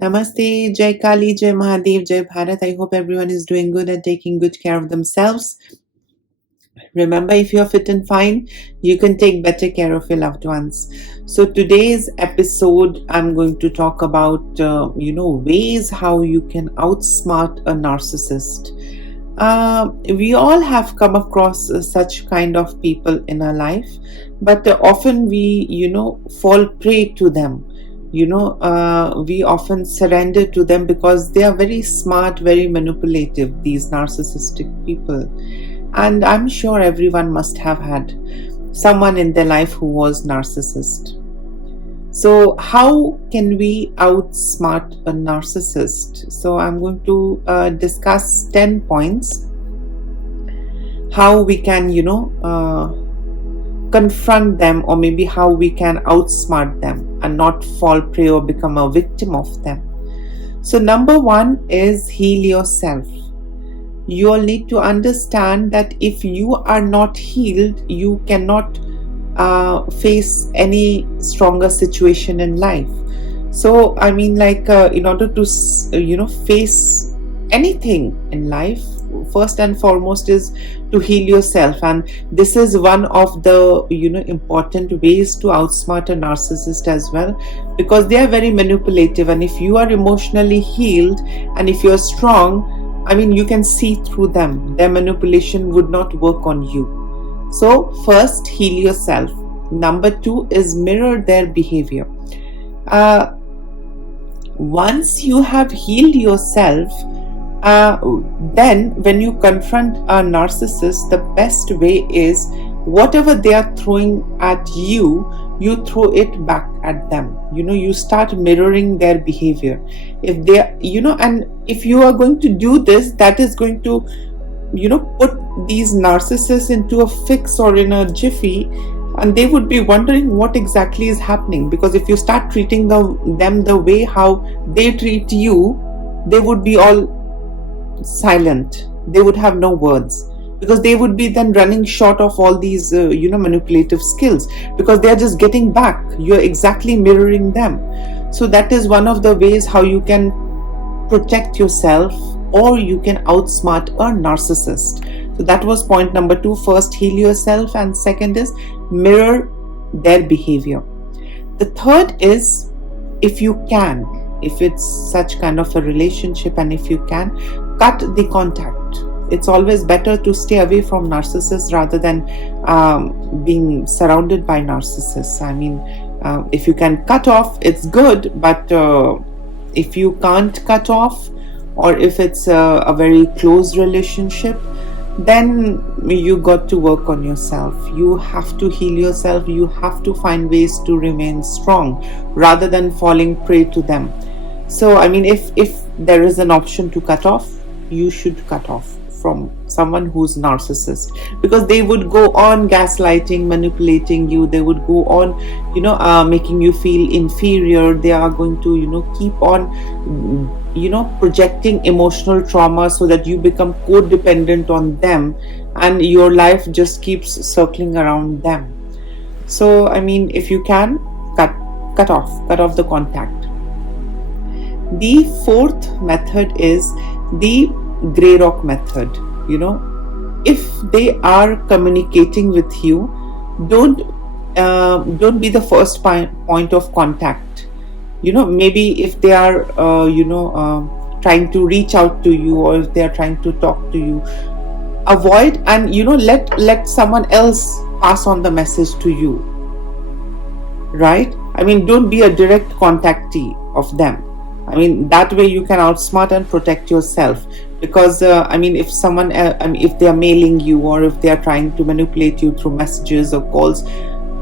Namaste, Jai Kali, Jai Mahadev, Jai Bharat. I hope everyone is doing good and taking good care of themselves. Remember, if you're fit and fine, you can take better care of your loved ones. So today's episode, I'm going to talk about, ways how you can outsmart a narcissist. We all have come across such kind of people in our life, but often we, fall prey to them. We often surrender to them because they are very smart, very manipulative, these narcissistic people. And I'm sure everyone must have had someone in their life who was narcissist. So how can we outsmart a narcissist? So I'm going to discuss 10 points how we can, confront them, or maybe how we can outsmart them and not fall prey or become a victim of them. So number one is heal yourself. You all need to understand that if you are not healed, you cannot face any stronger situation in life. So in order to face anything in life, first and foremost is to heal yourself, and this is one of the important ways to outsmart a narcissist as well, because they are very manipulative, and if you are emotionally healed and if you're strong, you can see through them. Their manipulation would not work on you. So first, heal yourself. Number two is mirror their behavior. Once you have healed yourself, then when you confront a narcissist, the best way is whatever they are throwing at you, you throw it back at them. You start mirroring their behavior. If they, and if you are going to do this, that is going to, put these narcissists into a fix or in a jiffy, and they would be wondering what exactly is happening. Because if you start treating them the way how they treat you, they would be all silent. They would have no words, because they would be then running short of all these manipulative skills, because they are just getting back. You're exactly mirroring them. So that is one of the ways how you can protect yourself, or you can outsmart a narcissist. So that was point number two. First, heal yourself, and second is mirror their behavior. The third is, if you can, if it's such kind of a relationship, and if you can, cut the contact. It's always better to stay away from narcissists rather than being surrounded by narcissists. If you can cut off, it's good, but if you can't cut off, or if it's a very close relationship, then you got to work on yourself. You have to heal yourself. You have to find ways to remain strong rather than falling prey to them. So if there is an option to cut off, you should cut off from someone who's narcissist, because they would go on gaslighting, manipulating you. They would go on making you feel inferior. They are going to keep on projecting emotional trauma, so that you become codependent on them, and your life just keeps circling around them. So if you can, cut off the contact. The fourth method is the gray rock method. If they are communicating with you, don't be the first point of contact. Maybe if they are trying to reach out to you, or if they are trying to talk to you, avoid, and let someone else pass on the message to you, right? Don't be a direct contactee of them. That way you can outsmart and protect yourself. Because if someone if they are mailing you, or if they are trying to manipulate you through messages or calls,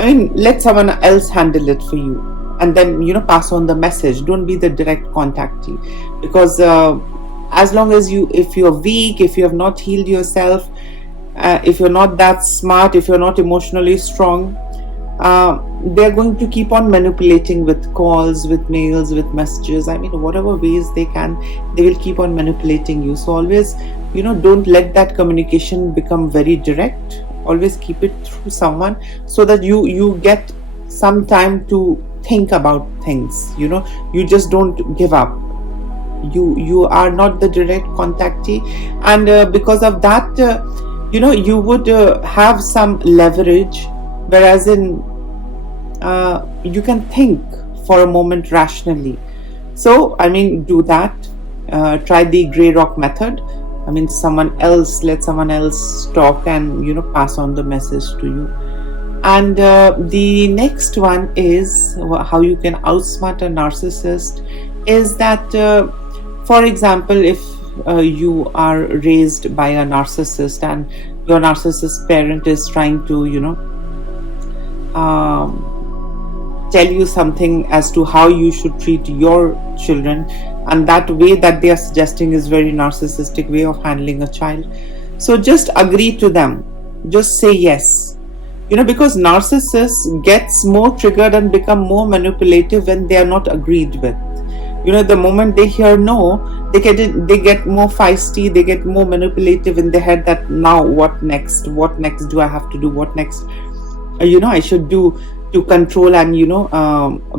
let someone else handle it for you, and then pass on the message. Don't be the direct contactee, because as long as if you're weak, if you have not healed yourself, if you're not that smart, if you're not emotionally strong, they're going to keep on manipulating with calls, with mails, with messages. Whatever ways they can, they will keep on manipulating you. So always, don't let that communication become very direct. Always keep it through someone, so that you get some time to think about things, you just don't give up. You are not the direct contactee, and because of that, you would have some leverage, whereas in you can think for a moment rationally. So do that. Try the gray rock method. Let someone else talk and pass on the message to you. And the next one is how you can outsmart a narcissist is that, for example, if you are raised by a narcissist and your narcissist parent is trying to tell you something as to how you should treat your children, and that way that they are suggesting is very narcissistic way of handling a child. So just agree to them, just say yes, because narcissists gets more triggered and become more manipulative when they are not agreed with. The moment they hear no, they get more feisty, they get more manipulative in their head, that now what next do I have to do, what next I should do to control and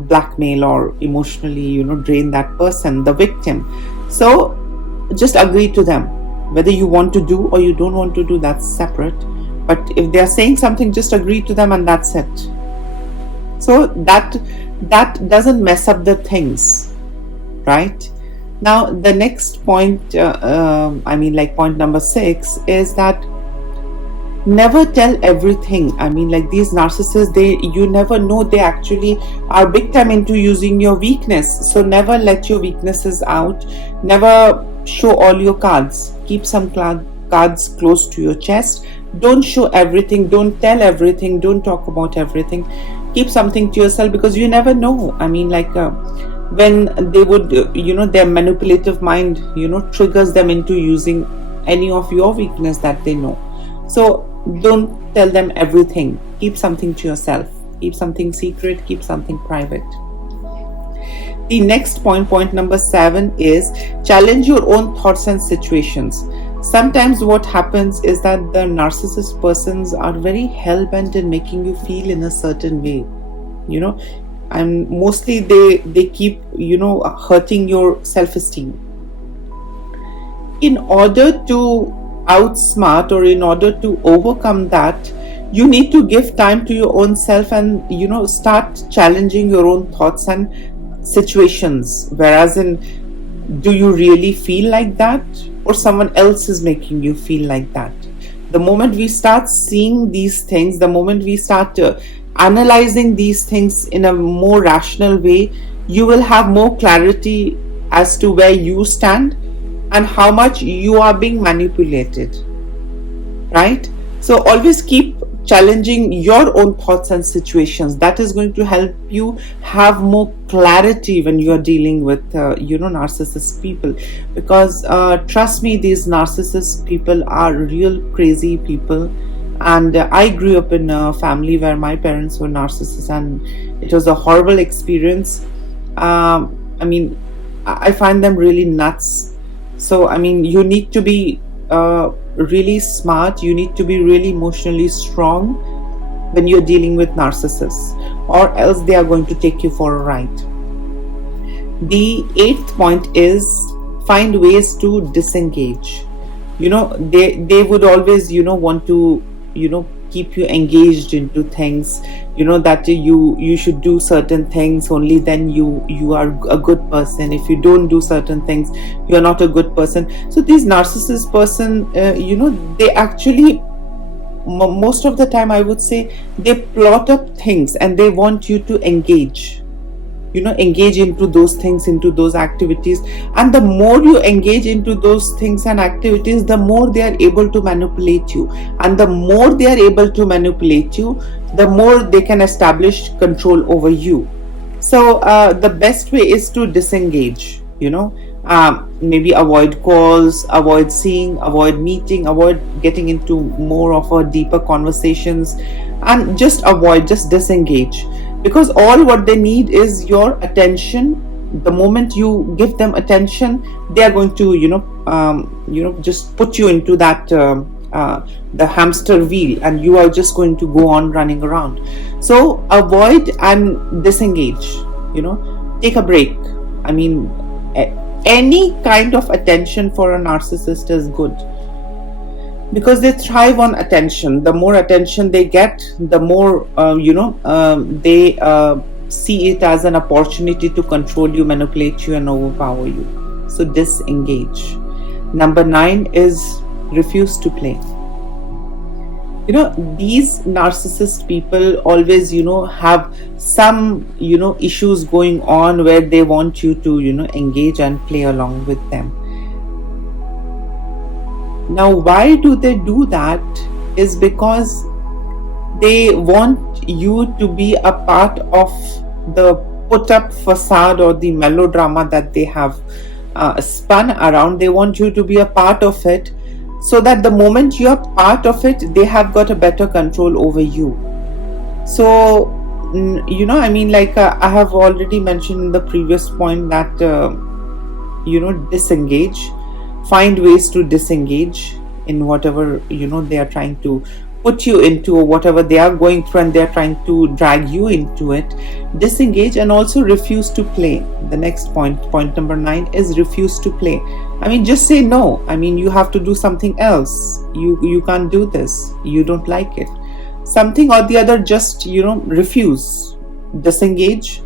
blackmail or emotionally drain that person, the victim. So just agree to them. Whether you want to do or you don't want to do, that's separate, but if they are saying something, just agree to them and that's it. So that doesn't mess up the things, right? Now the next point, point number 6 is that never tell everything. These narcissists, you never know, they actually are big time into using your weakness. So never let your weaknesses out. Never show all your cards. Keep some cards close to your chest. Don't show everything. Don't tell everything. Don't talk about everything. Keep something to yourself, because you never know. When they would, their manipulative mind, triggers them into using any of your weakness that they know. So don't tell them everything. Keep something to yourself. Keep something secret. Keep something private. The next point number 7, is challenge your own thoughts and situations. Sometimes what happens is that the narcissist persons are very hell-bent in making you feel in a certain way, and mostly they keep hurting your self-esteem. In order to outsmart, or in order to overcome that, you need to give time to your own self and start challenging your own thoughts and situations. Whereas do you really feel like that, or someone else is making you feel like that? The moment we start seeing these things, the moment we start analyzing these things in a more rational way, you will have more clarity as to where you stand and how much you are being manipulated, right? So always keep challenging your own thoughts and situations. That is going to help you have more clarity when you are dealing with narcissist people, because trust me, these narcissist people are real crazy people. And I grew up in a family where my parents were narcissists, and it was a horrible experience. I find them really nuts. So you need to be really smart. You need to be really emotionally strong when you're dealing with narcissists, or else they are going to take you for a ride. The 8th point is find ways to disengage. They would always want to keep you engaged into things, that you should do certain things, only then you are a good person. If you don't do certain things, you are not a good person. So these narcissist person, they actually, most of the time I would say, they plot up things and they want you to engage into those things, into those activities. And the more you engage into those things and activities, the more they are able to manipulate you. And the more they are able to manipulate you, the more they can establish control over you. So the best way is to disengage, maybe avoid calls, avoid seeing, avoid meeting, avoid getting into more of a deeper conversations, and just disengage. Because all what they need is your attention. The moment you give them attention, they are going to just put you into that the hamster wheel, and you are just going to go on running around. So avoid and disengage, take a break. I mean, any kind of attention for a narcissist is good, because they thrive on attention. The more attention they get, the more they see it as an opportunity to control you, manipulate you, and overpower you. So disengage. Number 9 is refuse to play. These narcissist people always have some issues going on where they want you to engage and play along with them. Now, why do they do that? Is because they want you to be a part of the put up facade or the melodrama that they have spun around. They want you to be a part of it, so that the moment you are part of it, they have got a better control over you. So, I have already mentioned in the previous point that, disengage. Find ways to disengage in whatever, they are trying to put you into, or whatever they are going through and they are trying to drag you into it. Disengage, and also refuse to play. The next point number 9, is refuse to play. Just say no. You have to do something else. You can't do this. You don't like it. Something or the other, just, refuse. Disengage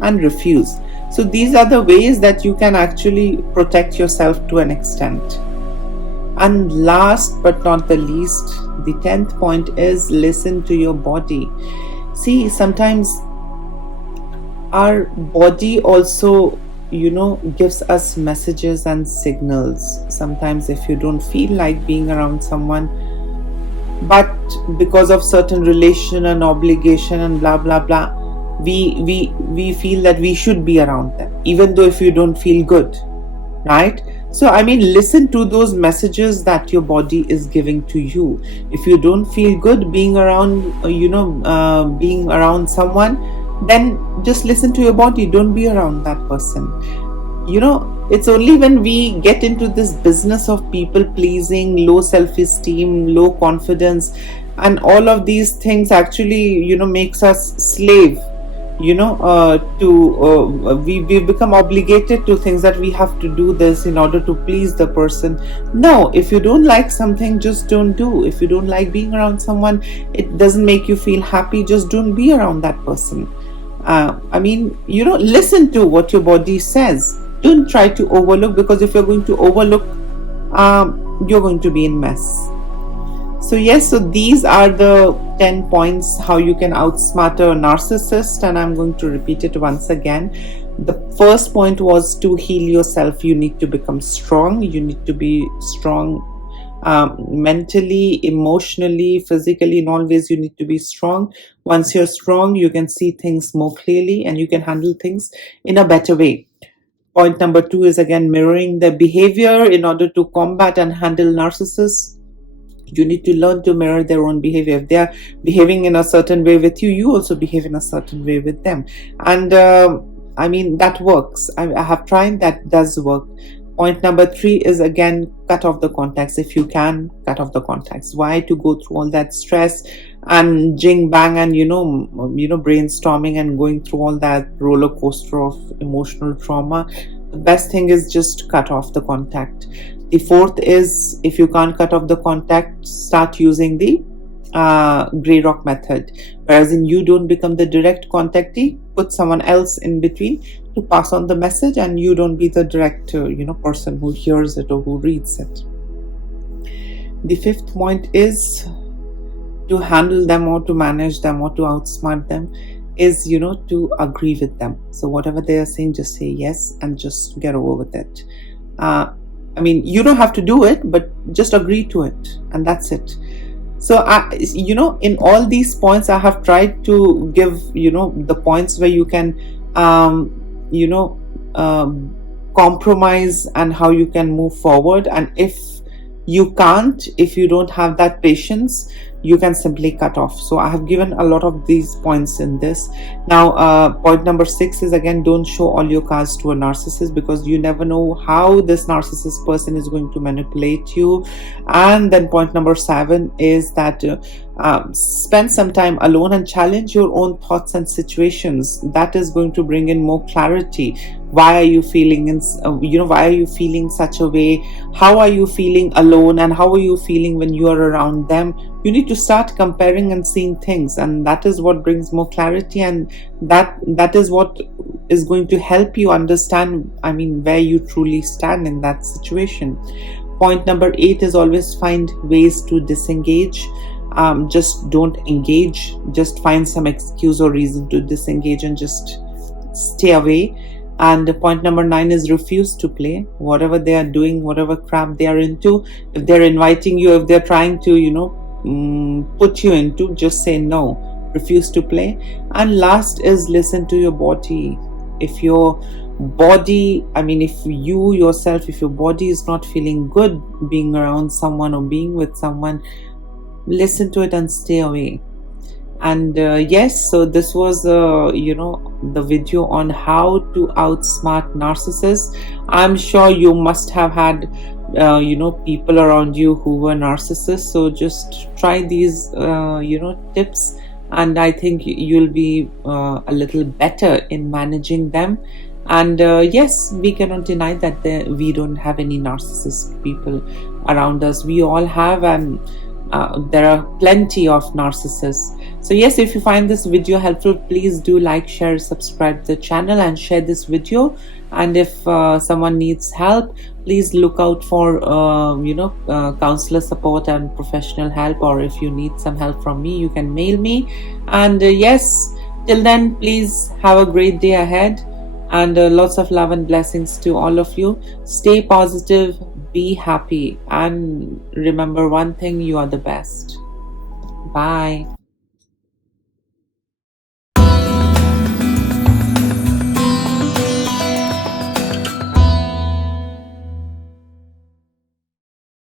and refuse. So these are the ways that you can actually protect yourself to an extent. And last but not the least, the 10th point is listen to your body. See, sometimes our body also gives us messages and signals. Sometimes if you don't feel like being around someone, but because of certain relation and obligation and blah blah blah, we feel that we should be around them, even though if you don't feel good, right? So listen to those messages that your body is giving to you. If you don't feel good being around being around someone, then just listen to your body. Don't be around that person. It's only when we get into this business of people pleasing, low self-esteem, low confidence, and all of these things actually makes us slave we become obligated to things, that we have to do this in order to please the person. No, if you don't like something, just don't do. If you don't like being around someone, it doesn't make you feel happy, just don't be around that person. Listen to what your body says. Don't try to overlook, because if you're going to overlook, you're going to be in mess. So these are the 10 points how you can outsmart a narcissist, and I'm going to repeat it once again. The first point was to heal yourself. You need to become strong. You need to be strong mentally, emotionally, physically, in all ways. You need to be strong. Once you're strong, you can see things more clearly and you can handle things in a better way. Point number 2 is again mirroring their behavior. In order to combat and handle narcissists, you need to learn to mirror their own behavior. If they are behaving in a certain way with you, you also behave in a certain way with them. And that works. I have tried, that does work. Point number 3 is again, cut off the contacts. If you can, cut off the contacts. Why to go through all that stress and jing bang and brainstorming and going through all that roller coaster of emotional trauma? The best thing is just cut off the contact. The 4th is, if you can't cut off the contact, start using the grey rock method, whereas you don't become the direct contactee, put someone else in between to pass on the message, and you don't be the direct person who hears it or who reads it. The 5th point is to handle them or to manage them or to outsmart them is to agree with them. So whatever they are saying, just say yes and just get over with it. You don't have to do it, but just agree to it, and that's it. So in all these points, I have tried to give the points where you can compromise and how you can move forward. And if you can't, if you don't have that patience, you can simply cut off. So I have given a lot of these points in this. Now point number 6 is, again, don't show all your cards to a narcissist, because you never know how this narcissist person is going to manipulate you. And then point number 7 is that spend some time alone and challenge your own thoughts and situations. That is going to bring in more clarity. Why are you feeling why are you feeling such a way? How are you feeling alone, and how are you feeling when you are around them? You need to start comparing and seeing things, and that is what brings more clarity, and that is what is going to help you understand, where you truly stand in that situation. Point number 8 is always find ways to disengage. Just don't engage. Just find some excuse or reason to disengage and just stay away. And point number 9 is refuse to play. Whatever they are doing, whatever crap they are into, if they're inviting you, if they're trying to put you into, just say no. Refuse to play. And last is listen to your body. If your body, if you yourself, if your body is not feeling good being around someone or being with someone, listen to it and stay away. And yes, so this was the video on how to outsmart narcissists. I'm sure you must have had people around you who were narcissists, so just try these tips, and I think you'll be a little better in managing them. And yes, we cannot deny that we don't have any narcissist people around us. We all have, and there are plenty of narcissists. So yes, if you find this video helpful, please do like, share, subscribe to the channel, and share this video. And if someone needs help, please look out for counselor support and professional help, or if you need some help from me, you can mail me. And yes, till then, please have a great day ahead, and lots of love and blessings to all of you. Stay positive, be happy, and remember one thing: you are the best. Bye.